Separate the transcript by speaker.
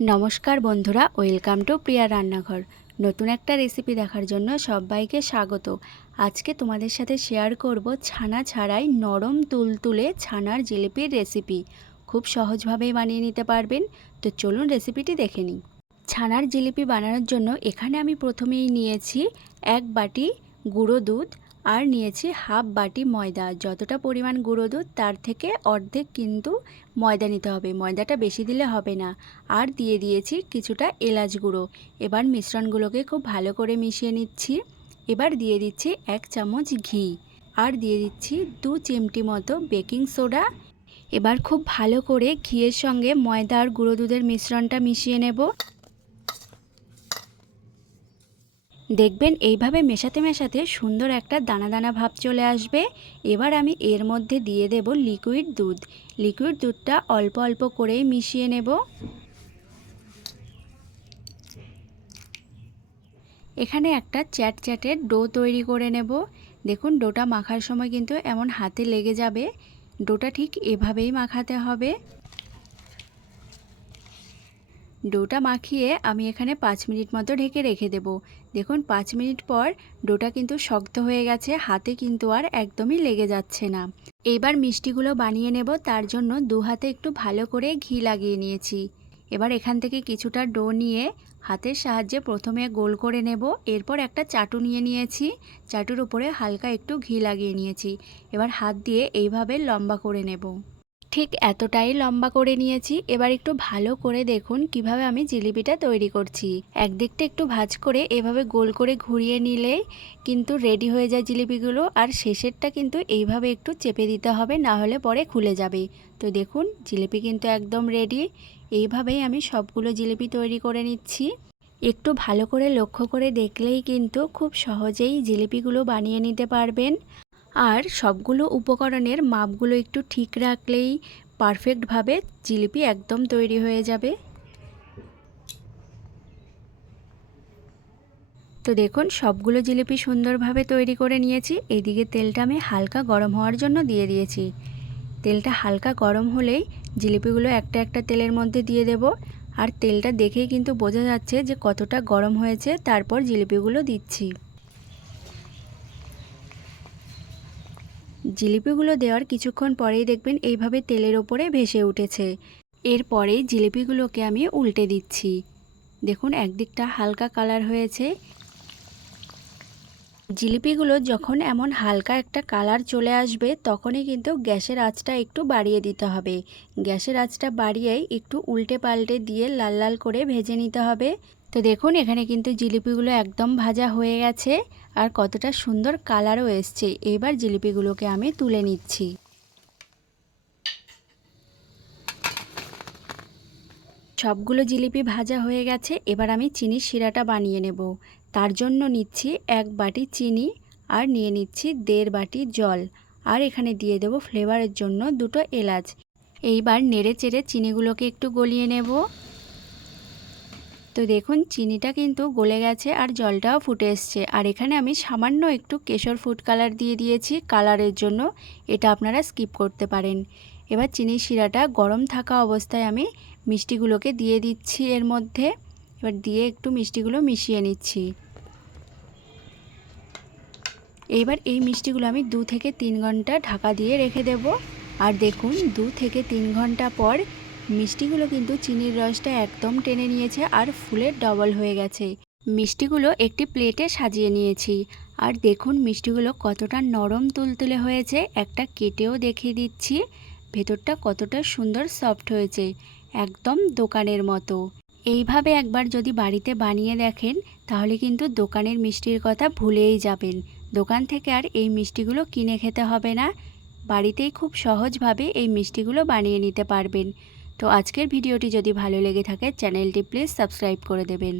Speaker 1: নমস্কার বন্ধুরা, welcome to প্রিয়া রান্নাঘর। নতুন একটা রেসিপি দেখার জন্য সবাইকে স্বাগত। আজকে তোমাদের সাথে শেয়ার করব ছানা ছাড়াই নরম তুলতুলে ছানার জিলিপির রেসিপি। খুব সহজভাবেই বানিয়ে নিতে পারবেন। তো চলুন রেসিপিটি দেখে নিই। ছানার জিলিপি বানানোর জন্য এখানে আমি প্রথমেই নিয়েছি এক বাটি গুঁড়ো দুধ আর নিয়েছি হাফ বাটি ময়দা। যতটা পরিমাণ গুঁড়ো দুধ, তার থেকে অর্ধেক কিন্তু ময়দা নিতে হবে। ময়দাটা বেশি দিলে হবে না। আর দিয়ে দিয়েছি কিছুটা এলাচ গুঁড়ো। এবার মিশ্রণগুলোকে খুব ভালো করে মিশিয়ে নিচ্ছি। এবার দিয়ে দিচ্ছি এক চামচ ঘি। আর দিয়ে দিচ্ছি দু চিমটি মতো বেকিং সোডা। এবার খুব ভালো করে ঘিয়ের সঙ্গে ময়দা আর গুঁড়ো দুধের মিশ্রণটা মিশিয়ে নেব। দেখবেন এইভাবে মেশাতে মেশাতে সুন্দর একটা দানা দানা ভাব চলে আসবে। এবার আমি এর মধ্যে দিয়ে দেব লিকুইড দুধ। লিকুইড দুধটা অল্প অল্প করেই মিশিয়ে নেব। এখানে একটা চ্যাট চ্যাটের ডো তৈরি করে নেব। দেখুন, ডোটা মাখার সময় কিন্তু এমন হাতে লেগে যাবে। ডোটা ঠিক এভাবেই মাখাতে হবে। ডোটা মাখিয়ে আমি এখানে পাঁচ মিনিট মতো ঢেকে রেখে দেব। দেখুন, পাঁচ মিনিট পর ডোটা কিন্তু শক্ত হয়ে গেছে, হাতে কিন্তু আর একদমই লেগে যাচ্ছে না। এবার মিষ্টিগুলো বানিয়ে নেব, তার জন্য দু হাতে একটু ভালো করে ঘি লাগিয়ে নিয়েছি। এবার এখান থেকে কিছুটা ডো নিয়ে হাতের সাহায্যে প্রথমে গোল করে নেব। এরপর একটা চাটু নিয়ে নিয়েছি, চাটুর উপরে হালকা একটু ঘি লাগিয়ে নিয়েছি। এবার হাত দিয়ে এইভাবে লম্বা করে নেব। ঠিক এতটাই লম্বা করে নিয়েছি, এবার একটু ভালো করে দেখুন কীভাবে আমি জিলিপিটা তৈরি করছি। একদিকটা একটু ভাজ করে এভাবে গোল করে ঘুরিয়ে নিলে কিন্তু রেডি হয়ে যায় জিলিপিগুলো আর শেষেরটা কিন্তু এইভাবে একটু চেপে দিতে হবে, না হলে পরে খুলে যাবে। তো দেখুন, জিলিপি কিন্তু একদম রেডি এইভাবেই আমি সবগুলো জিলিপি তৈরি করে নিচ্ছি। একটু ভালো করে লক্ষ্য করে দেখলেই কিন্তু খুব সহজেই জিলিপিগুলো বানিয়ে নিতে পারবেন। আর সবগুলো উপকরণের মাপগুলো একটু ঠিক রাখলেই পারফেক্টভাবে জিলিপি একদম তৈরি হয়ে যাবে। তো দেখুন, সবগুলো জিলিপি সুন্দরভাবে তৈরি করে নিয়েছি। এদিকে তেলটা আমি হালকা গরম হওয়ার জন্য দিয়ে দিয়েছি। তেলটা হালকা গরম হলেই জিলিপিগুলো একটা একটা তেলের মধ্যে দিয়ে দেব। আর তেলটা দেখেই কিন্তু বোঝা যাচ্ছে যে কতটা গরম হয়েছে, তারপর জিলিপিগুলো দিচ্ছি। জিলিপিগুলো দেওয়ার কিছুক্ষণ পরেই দেখবেন এইভাবে তেলের ওপরে ভেসে উঠেছে। এরপরেই জিলিপিগুলোকে আমি উল্টে দিচ্ছি। দেখুন, একদিকটা হালকা কালার হয়েছে। জিলিপিগুলো যখন এমন হালকা একটা কালার চলে আসবে, তখনই কিন্তু গ্যাসের আঁচটা একটু বাড়িয়ে দিতে হবে। গ্যাসের আঁচটা বাড়িয়েই একটু উল্টে পাল্টে দিয়ে লাল লাল করে ভেজে নিতে হবে। তো দেখুন, এখানে কিন্তু জিলিপিগুলো একদম ভাজা হয়ে গেছে আর কতটা সুন্দর কালারও এসছে। এবার জিলিপিগুলোকে আমি তুলে নিচ্ছি। সবগুলো জিলিপি ভাজা হয়ে গেছে, এবার আমি চিনির শিরাটা বানিয়ে নেব। তার জন্য নিচ্ছি এক বাটি চিনি আর নিয়ে নিচ্ছি দেড় বাটি জল। আর এখানে দিয়ে দেব ফ্লেভারের জন্য দুটো এলাচ। এইবার নেড়ে চেড়ে চিনিগুলোকে একটু গলিয়ে নেব। তো দেখুন, চিনিটা কিন্তু গলে গেছে আর জলটাও ফুটে এসছে। আর এখানে আমি সামান্য একটু কেশর ফুড কালার দিয়ে দিয়েছি কালারের জন্য। এটা আপনারা স্কিপ করতে পারেন। এবার চিনির শিরাটা গরম থাকা অবস্থায় আমি মিষ্টিগুলোকে দিয়ে দিচ্ছি এর মধ্যে। এবার দিয়ে একটু মিষ্টিগুলো মিশিয়ে নিচ্ছি। এবার এই মিষ্টিগুলো আমি দু থেকে তিন ঘণ্টা ঢাকা দিয়ে রেখে দেব। আর দেখুন, দু থেকে তিন ঘণ্টা পর মিষ্টিগুলো কিন্তু চিনির রসটা একদম টেনে নিয়েছে আর ফুলের ডবল হয়ে গেছে। মিষ্টিগুলো একটি প্লেটে সাজিয়ে নিয়েছি। আর দেখুন মিষ্টিগুলো কতটা নরম তুলতুলে হয়েছে, একটা কেটেও দেখিয়ে দিচ্ছি। ভেতরটা কতটা সুন্দর সফট হয়েছে, একদম দোকানের মতো। এইভাবে একবার যদি বাড়িতে বানিয়ে দেখেন, তাহলে কিন্তু দোকানের মিষ্টির কথা ভুলেই যাবেন। দোকান থেকে আর এই মিষ্টিগুলো কিনে খেতে হবে না। বাড়িতেই খুব সহজভাবে এই মিষ্টিগুলো বানিয়ে নিতে পারবেন। তো আজকের ভিডিওটি যদি ভালো লেগে থাকে চ্যানেলটি প্লিজ সাবস্ক্রাইব করে দেবেন।